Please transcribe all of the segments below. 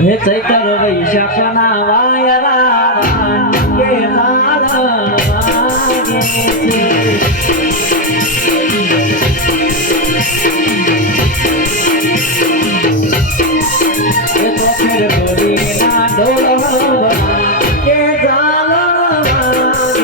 હે ચૈતર વૈશાખના વાયરા કે હાર વાગે છે હે પથર ગોરીના ઢોલ કે ઝાલ વાગે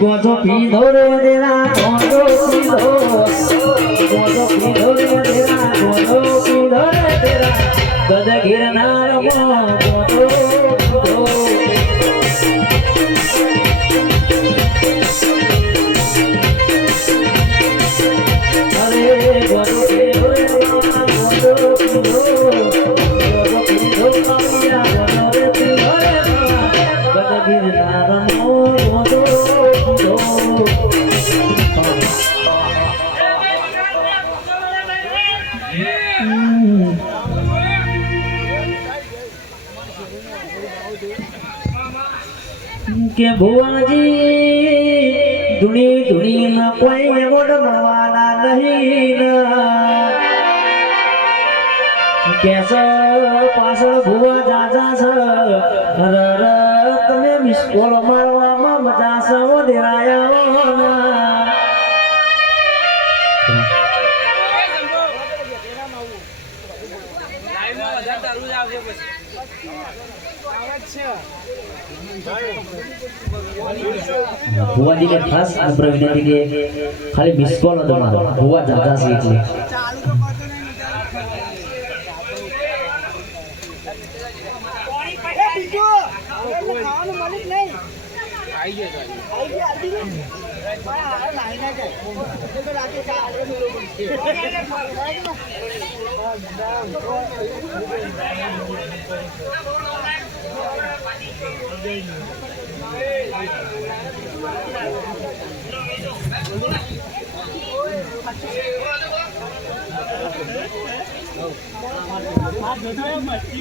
Gozo pido de la gozo pido de la gozo pido de la gada girnar gozo are gozo pido de la gozo pido gada girnar gozo કે ભુવાજી ધૂણી ધૂણી ના કોઈ ગોડ મળવાના નહીં કેસ પાછળ ભુવા જાજા છે રર તમે મિસકોલ મારવામાં મજા છો દેરાયા ભુવાજી ને ખાસ આગ્રહ વિનંતી કે ખાલી મિસ કોલ હતો મારો ભુવા જાજા છે એટલે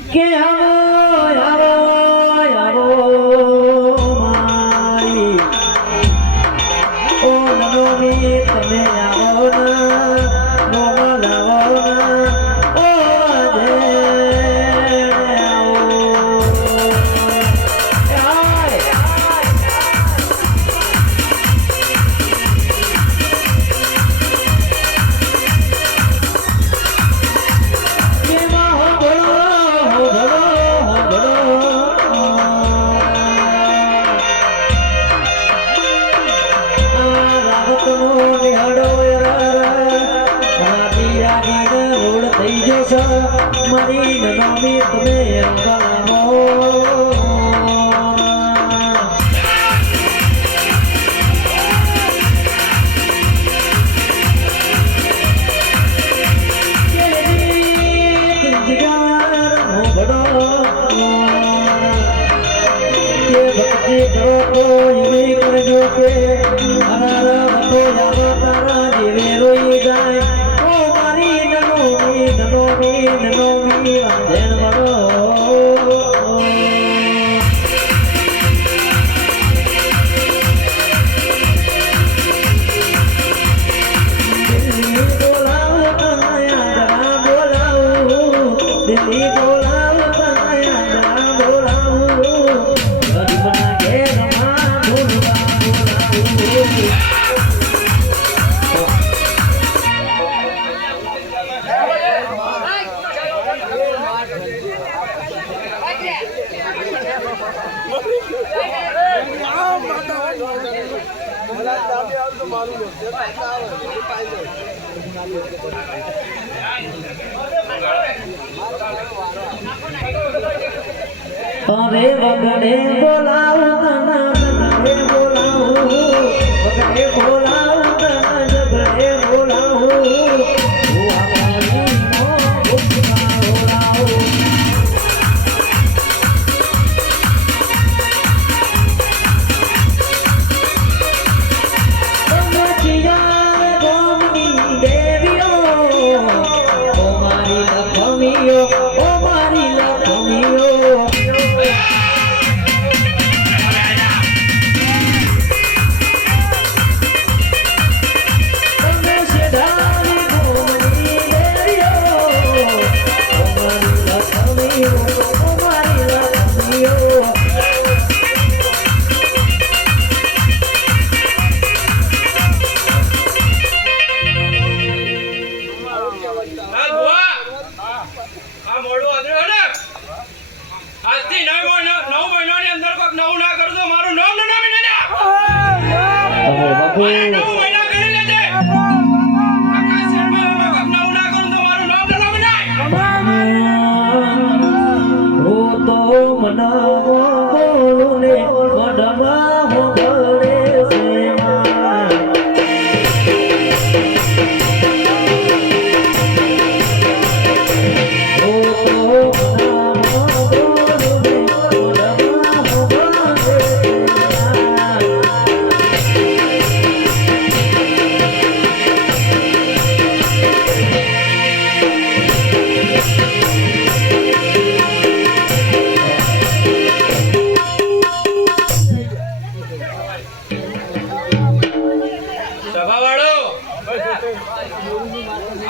કે આવો મારી ઓ નમી તમે આવો મારી નમી તમે અંગલામો ભક્તિ કરો તો એવી કરજો કે તારા જેવે રોઈ જાય ઓ મારી અરે વગડે બોલાવું તને બોલાવું વગડે બોલાવું તને જગડે બોલાવું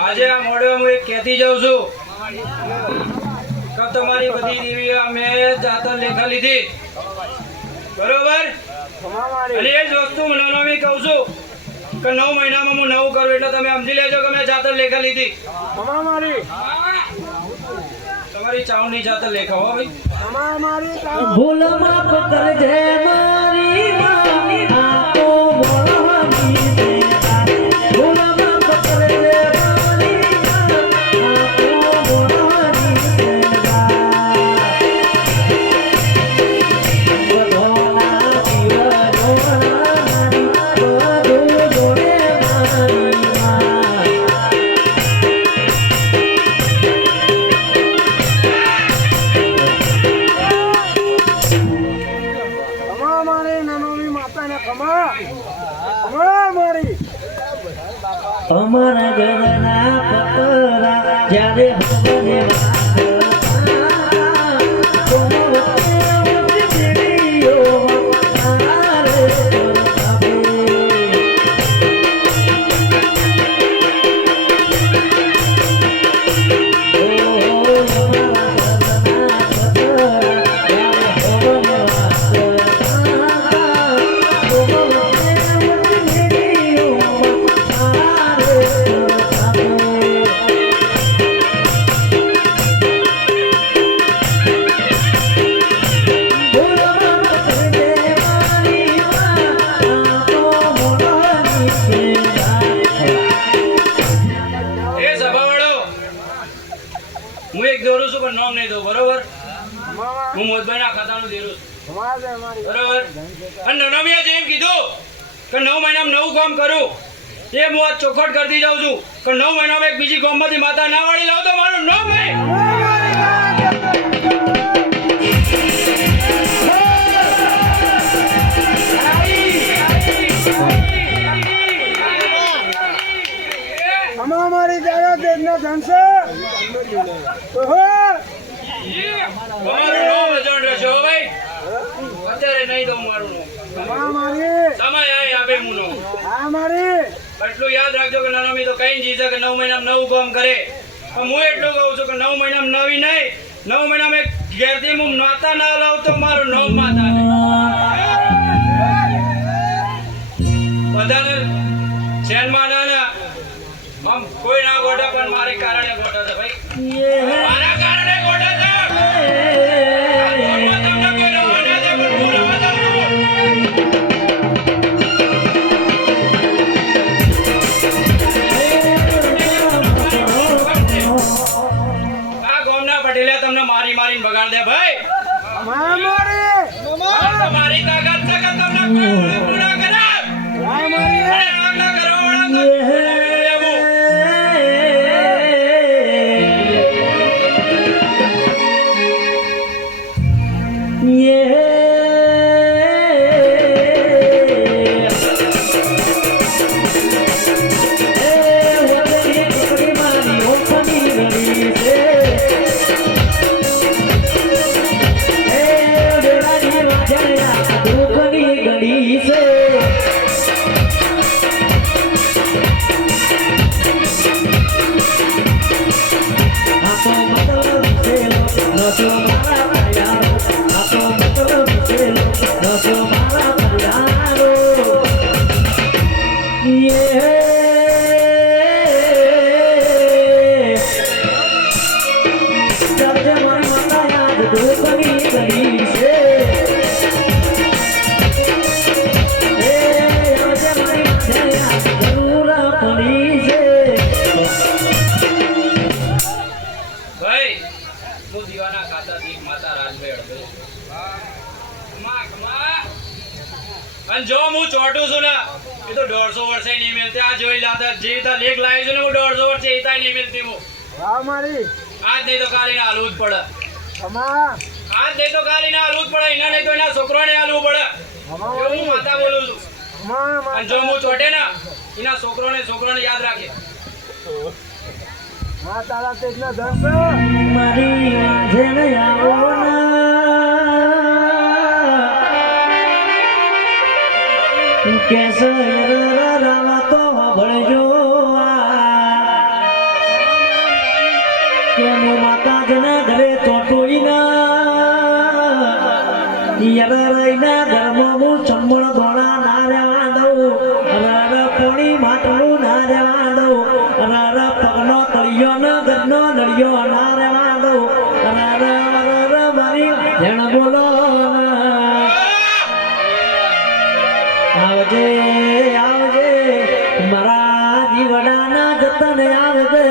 આજે આ મોડે હું એક કહેતી જાઉં છું કે તમારી બધી દેવી અમે જાતર લેખા લીધી બરોબર અને એ જ વસ્તુ મને કહું છું કે 9 મહિનામાં હું નવું કરું એટલે તમે સમજી લેજો કે મેં જાતર લેખા લીધી તમારી ચાવની જાતર લેખા હો ભાઈ ભૂલ માફ કરજે મારી માની આ તો બોલવાની છે ભૂલ માફ કરજે મારી માની આ તો બોલવાની છે ગોના પીવા ગોના બધું જોડે મારી અમારા ઘરના પતરા જ્યારે મને હું એક દોરું છું પણ નામ નહીં દઉં બરોબર હું મોદભાઈના ખાતાનું દેરું છું બરોબર અને નવમિયા જેમ કીધું કે 9 મહિનામાં નવું કામ કરું એ હું આજ ચોખવટ કરતી જાઉં છું કે 9 મહિનામાં એક બીજી ગામમાંથી માતા ના વાળી લાવ તો મારું નામ નહીં हमारी जगह देखना ढंग से તમારું નામ અજણ રહેશે હો ભાઈ અત્યારે નહીં દઉં મારું નામ हमारी સમય આય આપે હું નામ हमारी એટલું યાદ રાખજો કે નાના મી તો કઈ જીજે કે 9 મહિનામાં નવું કામ કરે પણ હું એટલું કહું છું કે 9 મહિનામાં નવી નહીં 9 મહિનામાં એક ઘેરથી હું માતા ના લાવતો મારું નામ માતા નહીં બધાને ચેનમાં ના આમ કોઈ ના ગોઠે પણ મારે કારણે ગોઠે છે ભાઈ મારા કારણે ગોઠે છે તમને કોઈ રવા ના દે પણ હું રવા દઉં મારી મારીને બગાડ દે ભાઈ અમારી તમારી તાકાત છે કે તમને કોઈ ઓળખ ના કરે અમારી અરે આગલા ઘરવાળા તો એવું. ભાઈ હું દીવાના ખાતાથી માતા રાજમેળ અને જો હું ચોટું છું ને એ તો 150 વર્ષે નહીં મિલતી આ જોઈ લાતા જીવતા લેખ લાવી છું ને હું 150 વર્ષે એતા નહીં મિલતી હું અમારી આજ નહીં તો કાલે ના હાલવું જ પડે અમાર આજ નહીં તો કાલે ના હાલવું જ પડે એના નહીં તો એના છોકરાને હાલવું પડે એવું હું માતા બોલું છું અને જો હું ચોટે ને એના છોકરાને યાદ રાખે માં તારા તેજના ધન છે મારી જેને આવો ના કેસો રાવા તો ભળજો કે હું માતા જના ઘરે ચોટોઈ ના યરાઈના ઘરમાં હું ચંબળ ધોળા ના રહેવા દઉં રાર પોણી માટલું ના રહેવા દઉં રાર પગનો તળિયો ન ગદનો નળિયો ના રહેવા દઉં રાર મારી જણ બોલો આવજે આવજે મારા જીવડાના જતન આવજે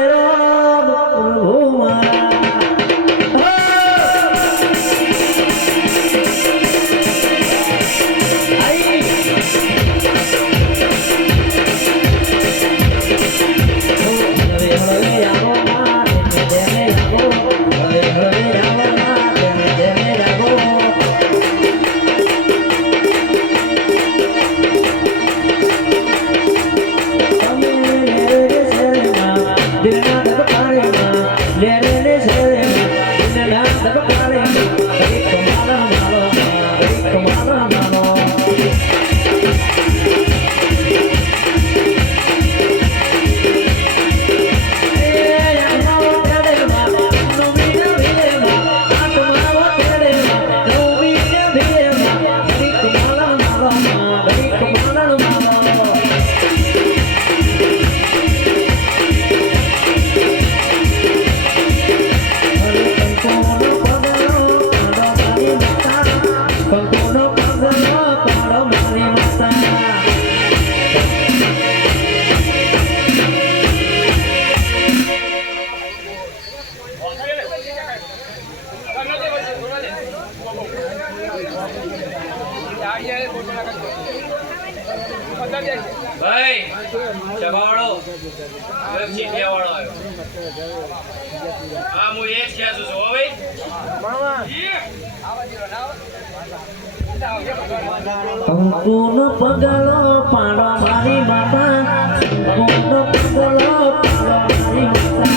ભાઈ ચબાવાળો ચીટિયા વાળો આવ્યો હા હું એ જ કહું છું હો ભાઈ કંકુનો પગલો પાડો મારી માતા કંકુનો પગલો પાડો મારી માતા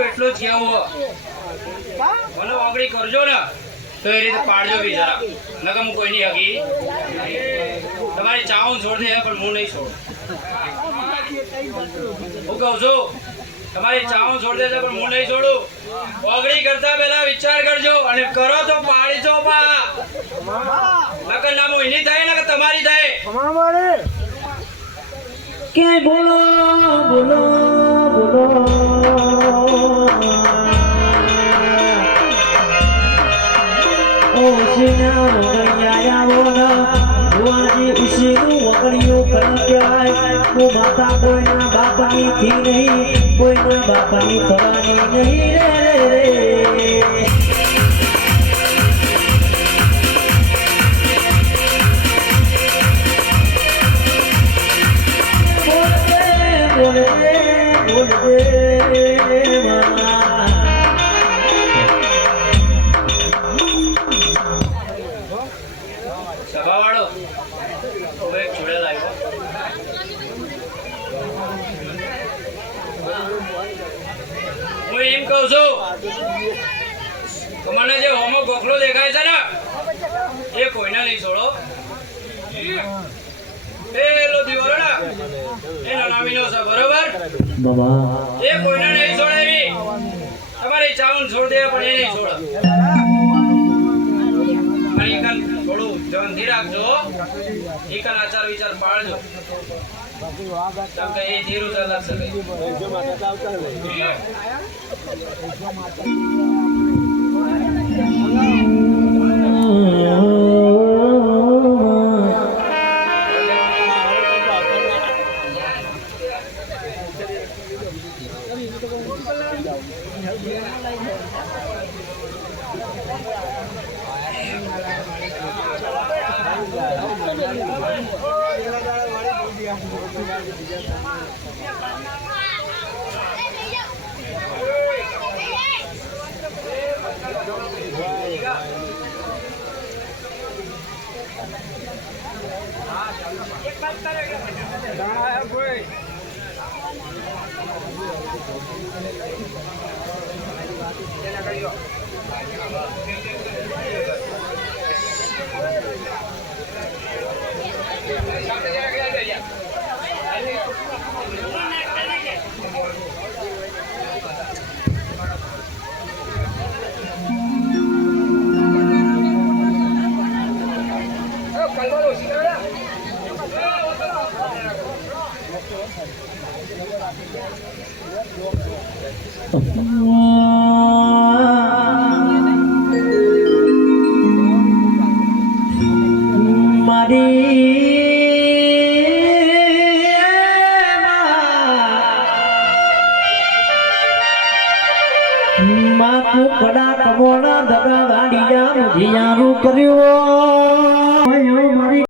એટલું જ કેવું મને ઓગળી કરજો ને તો એ રીતે પાડજો બી જરા નકર હું કોઈની હગી તમારી ચાહું છોડ દે પણ હું નહીં છોડ હું કહું છું તમારી ચાહું છોડ દે પણ હું નહીં છોડું ઓગળી કરતા પહેલા વિચાર કરજો અને કરો તો પાડી છો પા નકર ના હું એની થાય ને કે તમારી થાય ખમા મારી ક્યાંય બોલો બોલો બોલો ઓ ઉસીના વગડિયા બોલા ભુવાજી ઉસીનું વગડિયું કરી જાય હું માતા કોઈના બાપની થી નહીં કોઈના બાપની થવાની નહીં રે બોલે સભાવાળો હવે એક જોડે લાવ્યો હું એમ કહું છું કે મને જે હોમો ગોખલો દેખાય છે ને એ કોઈને નહીં છોડો પેલો દિવાલો ને એનો નામીનો છે બરોબર બાબા એ કોઈને નહીં છોડે એવી તમારી ચાવન છોડ દે પણ એ નહીં છોડે અને ઈકન થોડું ધ્યાનથી રાખજો ઈકન આચાર વિચાર પાળજો કેમ કે એ ધીરું ચાલક છે માથું કડા કમોડા દગા ગાડીયા મુજિયારું કર્યું